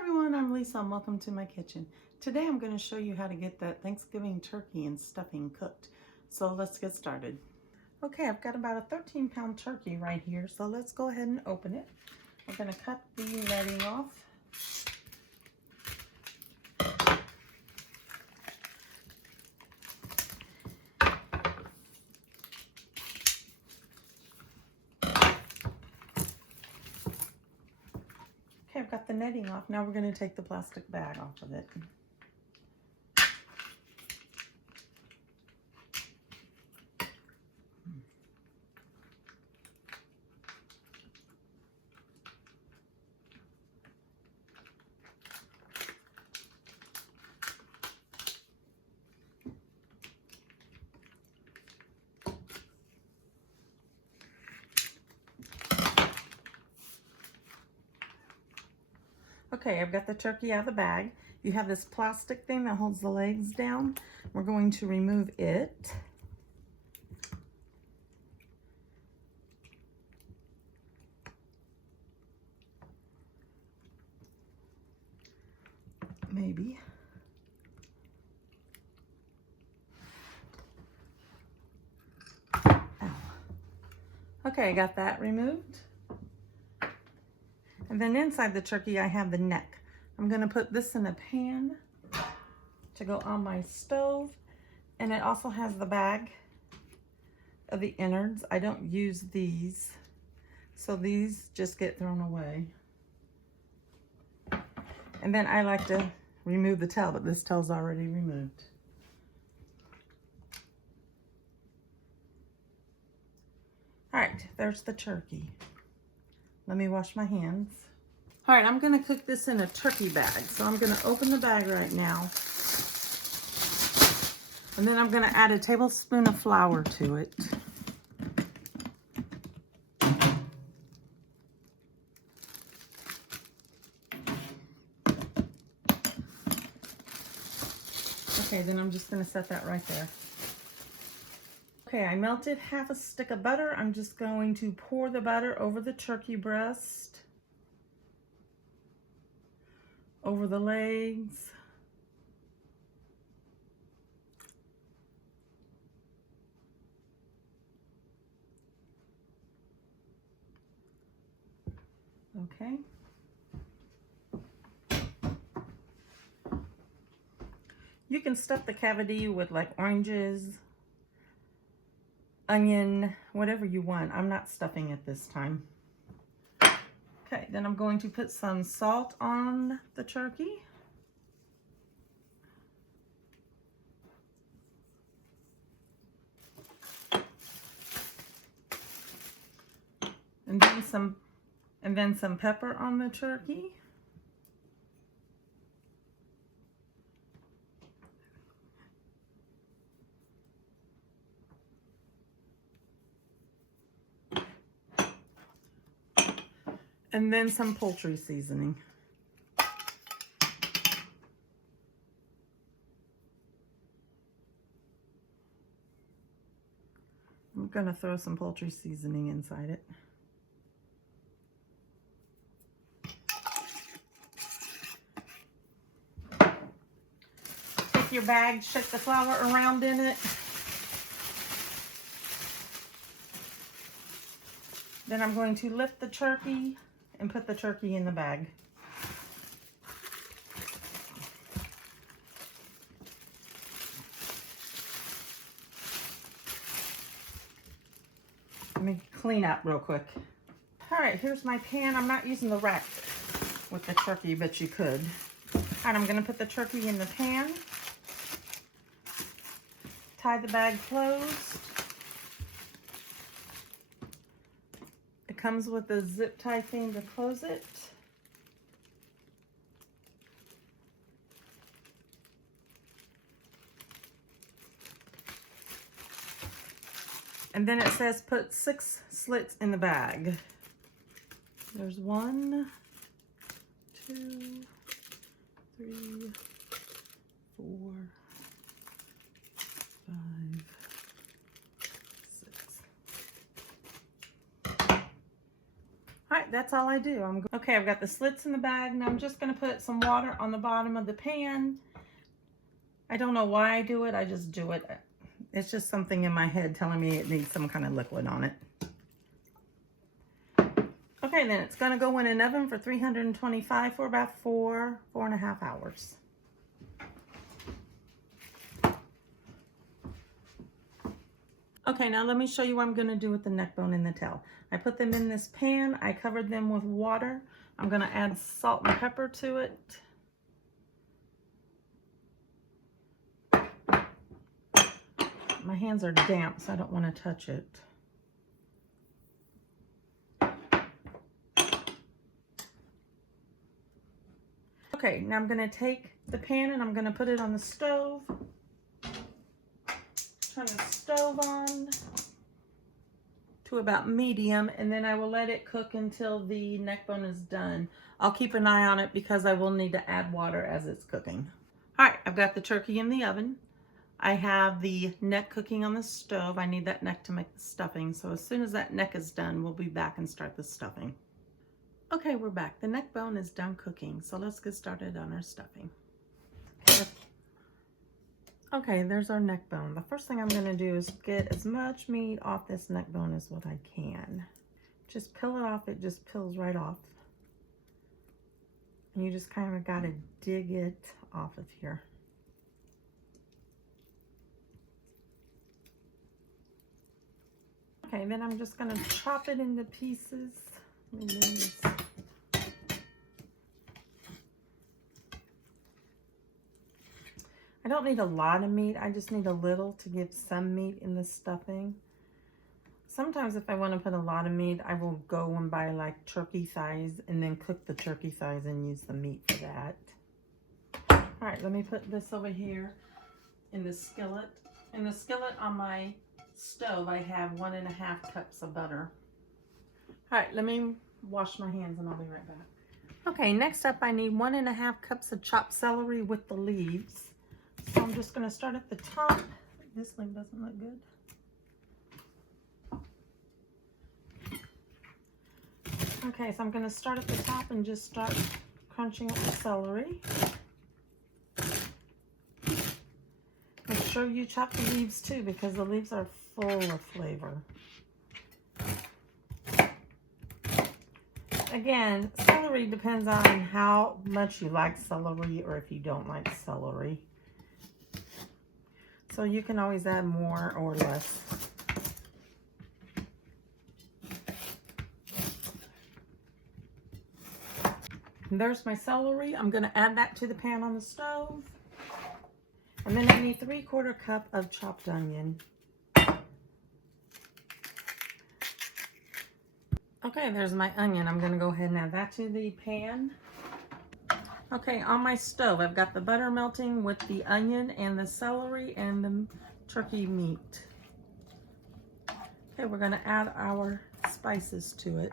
Everyone, I'm Lisa and welcome to my kitchen. Today I'm going to show you how to get that Thanksgiving turkey and stuffing cooked. So let's get started. Okay, I've got about a 13-pound turkey right here, so let's go ahead and open it. I'm going to cut the netting off. Okay, I've got the netting off. Now we're going to take the plastic bag off of it. Okay, I've got the turkey out of the bag. You have this plastic thing that holds the legs down. We're going to remove it. Maybe. Ow. Okay, I got that removed. And then inside the turkey, I have the neck. I'm going to put this in a pan to go on my stove. And it also has the bag of the innards. I don't use these, so these just get thrown away. And then I like to remove the tail, but this tail's already removed. All right, there's the turkey. Let me wash my hands. All right, I'm gonna cook this in a turkey bag. So I'm gonna open the bag right now. And then I'm gonna add a tablespoon of flour to it. Okay, then I'm just gonna set that right there. Okay, I melted half a stick of butter. I'm just going to pour the butter over the turkey breast, over the legs, okay. You can stuff the cavity with like oranges, onion, whatever you want. I'm not stuffing it this time. Okay, then I'm going to put some salt on the turkey. And then some pepper on the turkey. And then some poultry seasoning. I'm gonna throw some poultry seasoning inside it. Take your bag, shake the flour around in it. Then I'm going to lift the turkey and put the turkey in the bag. Let me clean up real quick. All right, here's my pan. I'm not using the rack with the turkey, but you could. All right, I'm gonna put the turkey in the pan. Tie the bag closed. It comes with a zip tie thing to close it. And then it says put 6 slits in the bag. There's 1, 2, 3, 4, 5, 6. All right, that's all I do. Okay, I've got the slits in the bag. Now I'm just going to put some water on the bottom of the pan. I don't know why I do it. I just do it. It's just something in my head telling me it needs some kind of liquid on it. Okay, then it's going to go in an oven for 325 for about 4.5 hours. Okay, now let me show you what I'm going to do with the neck bone and the tail. I put them in this pan. I covered them with water. I'm going to add salt and pepper to it. My hands are damp, so I don't want to touch it. Okay, now I'm going to take the pan and I'm going to put it on the stove. Turn the stove on to about medium, and then I will let it cook until the neck bone is done. I'll keep an eye on it because I will need to add water as it's cooking. All right, I've got the turkey in the oven. I have the neck cooking on the stove. I need that neck to make the stuffing. So as soon as that neck is done, we'll be back and start the stuffing. Okay, we're back. The neck bone is done cooking. So let's get started on our stuffing. Okay, there's our neck bone. The first thing I'm going to do is get as much meat off this neck bone as what I can. Just peel it off. It just peels right off. And you just kind of got to dig it off of here. Okay, then I'm just going to chop it into pieces. I don't need a lot of meat. I just need a little to give some meat in the stuffing. Sometimes if I want to put a lot of meat, I will go and buy like turkey thighs and then cook the turkey thighs and use the meat for that. All right, let me put this over here in the skillet. In the skillet on my stove, I have 1.5 cups of butter. All right, let me wash my hands and I'll be right back. Okay, next up I need 1.5 cups of chopped celery with the leaves. So I'm just gonna start at the top. This leaf doesn't look good. Okay, so I'm gonna start at the top and just start crunching up the celery. Make sure you chop the leaves too, because the leaves are full of flavor. Again, celery depends on how much you like celery or if you don't like celery. So you can always add more or less. And there's my celery. I'm going to add that to the pan on the stove. And then I need 3/4 cup of chopped onion. Okay, there's my onion. I'm going to go ahead and add that to the pan. Okay, on my stove, I've got the butter melting with the onion and the celery and the turkey meat. Okay, we're going to add our spices to it.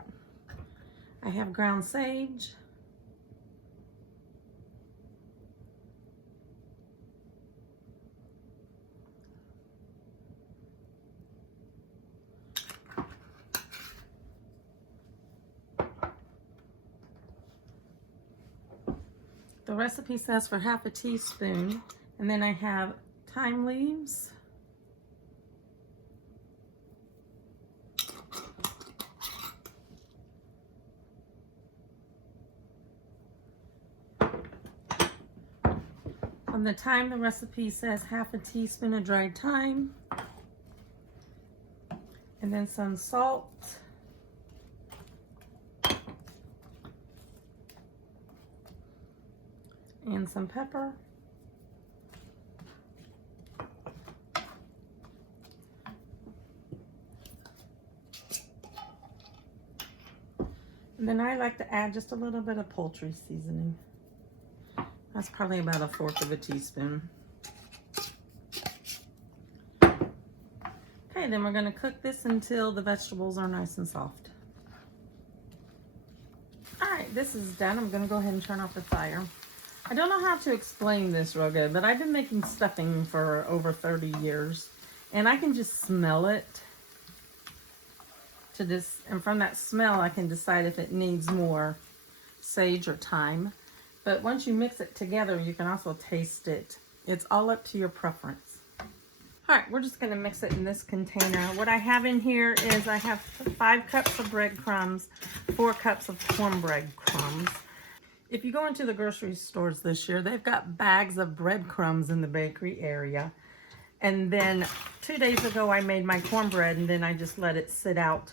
I have ground sage. The recipe says for 1/2 teaspoon, and then I have thyme leaves, on the thyme, the recipe says 1/2 teaspoon of dried thyme, and then some salt, and some pepper. And then I like to add just a little bit of poultry seasoning. That's probably about 1/4 teaspoon. Okay, then we're going to cook this until the vegetables are nice and soft. All right, this is done. I'm going to go ahead and turn off the fire. I don't know how to explain this real good, but I've been making stuffing for over 30 years, and I can just smell it to this, and from that smell I can decide if it needs more sage or thyme. But once you mix it together, you can also taste it. It's all up to your preference. All right, we're just gonna mix it in this container. What I have in here is I have 5 cups of breadcrumbs, 4 cups of cornbread crumbs. If you go into the grocery stores this year, they've got bags of breadcrumbs in the bakery area. And then 2 days ago, I made my cornbread, and then I just let it sit out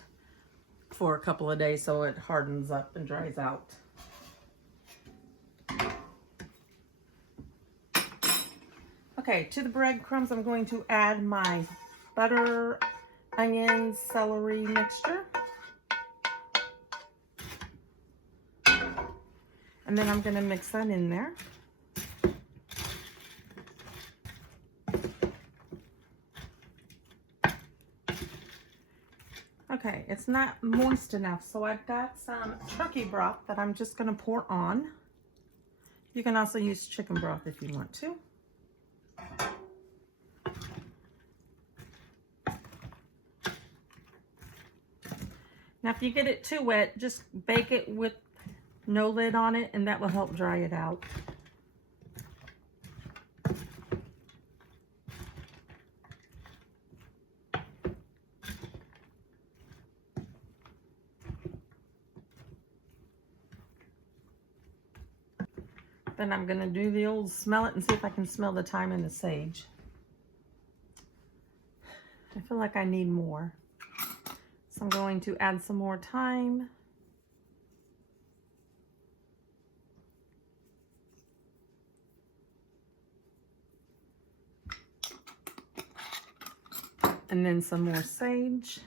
for a couple of days so it hardens up and dries out. Okay, to the breadcrumbs, I'm going to add my butter, onion, celery mixture. And then I'm going to mix that in there. Okay, it's not moist enough, so I've got some turkey broth that I'm just going to pour on. You can also use chicken broth if you want to. Now, if you get it too wet, just bake it with no lid on it, and that will help dry it out. Then I'm going to do the old smell it and see if I can smell the thyme and the sage. I feel like I need more. So I'm going to add some more thyme. And then some more sage.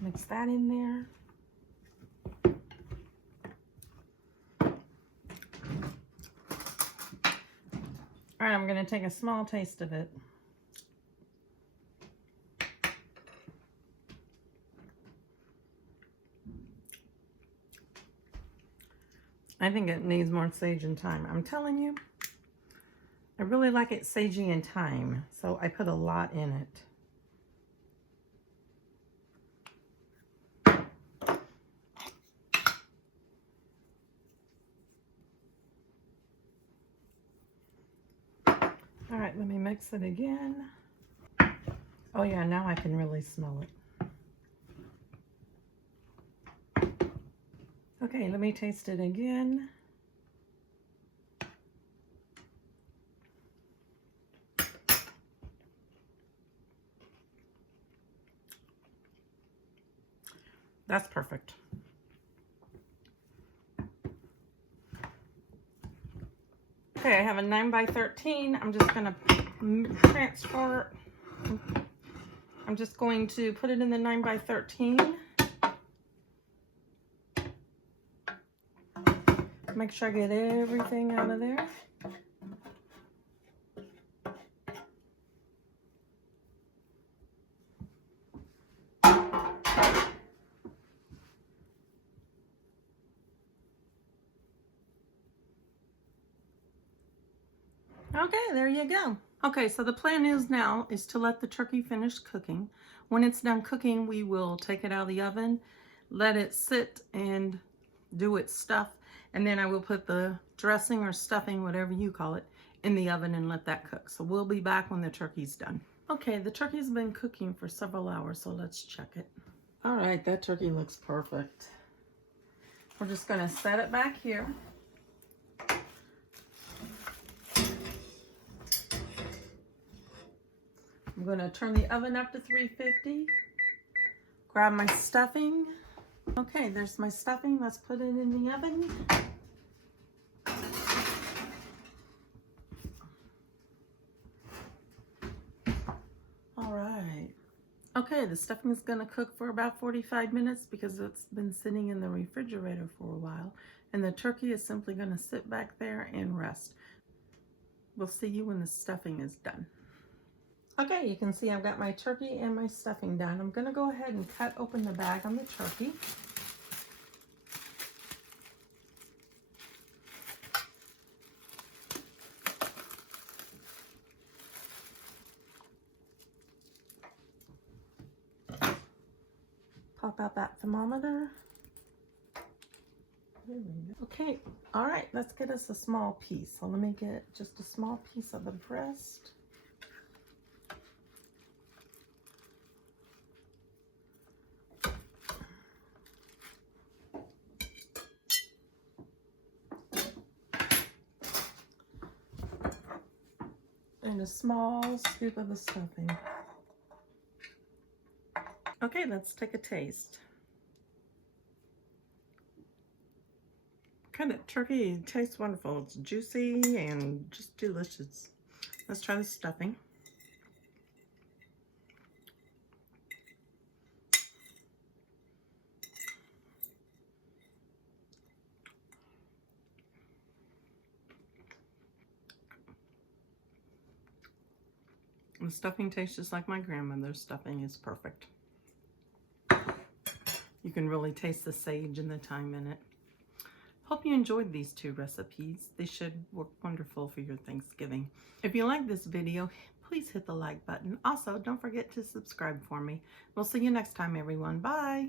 Mix that in there. All right, I'm going to take a small taste of it. I think it needs more sage and thyme. I'm telling you, I really like it sagey and thyme, so I put a lot in it. All right, let me mix it again. Oh yeah, now I can really smell it. Okay, let me taste it again. That's perfect. Okay, I have a 9x13. I'm just gonna transfer. I'm just going to put it in the 9x13. Make sure I get everything out of there. Okay, there you go. Okay, so the plan is now is to let the turkey finish cooking. When it's done cooking, we will take it out of the oven, let it sit and do its stuff, and then I will put the dressing or stuffing, whatever you call it, in the oven and let that cook. So we'll be back when the turkey's done. Okay, the turkey's been cooking for several hours, so let's check it. All right, that turkey looks perfect. We're just gonna set it back here. I'm going to turn the oven up to 350. Grab my stuffing. Okay, there's my stuffing. Let's put it in the oven. All right. Okay, the stuffing is going to cook for about 45 minutes because it's been sitting in the refrigerator for a while. And the turkey is simply going to sit back there and rest. We'll see you when the stuffing is done. Okay, you can see I've got my turkey and my stuffing done. I'm going to go ahead and cut open the bag on the turkey. Pop out that thermometer. Okay, all right, let's get us a small piece. So let me get just a small piece of the breast. And a small scoop of the stuffing. Okay, let's take a taste. Kind of turkey, tastes wonderful. It's juicy and just delicious. Let's try the stuffing. The stuffing tastes just like my grandmother's stuffing. Is perfect. You can really taste the sage and the thyme in it. Hope you enjoyed these 2 recipes. They should work wonderful for your Thanksgiving. If you like this video, please hit the like button. Also, don't forget to subscribe for me. We'll see you next time, everyone. Bye.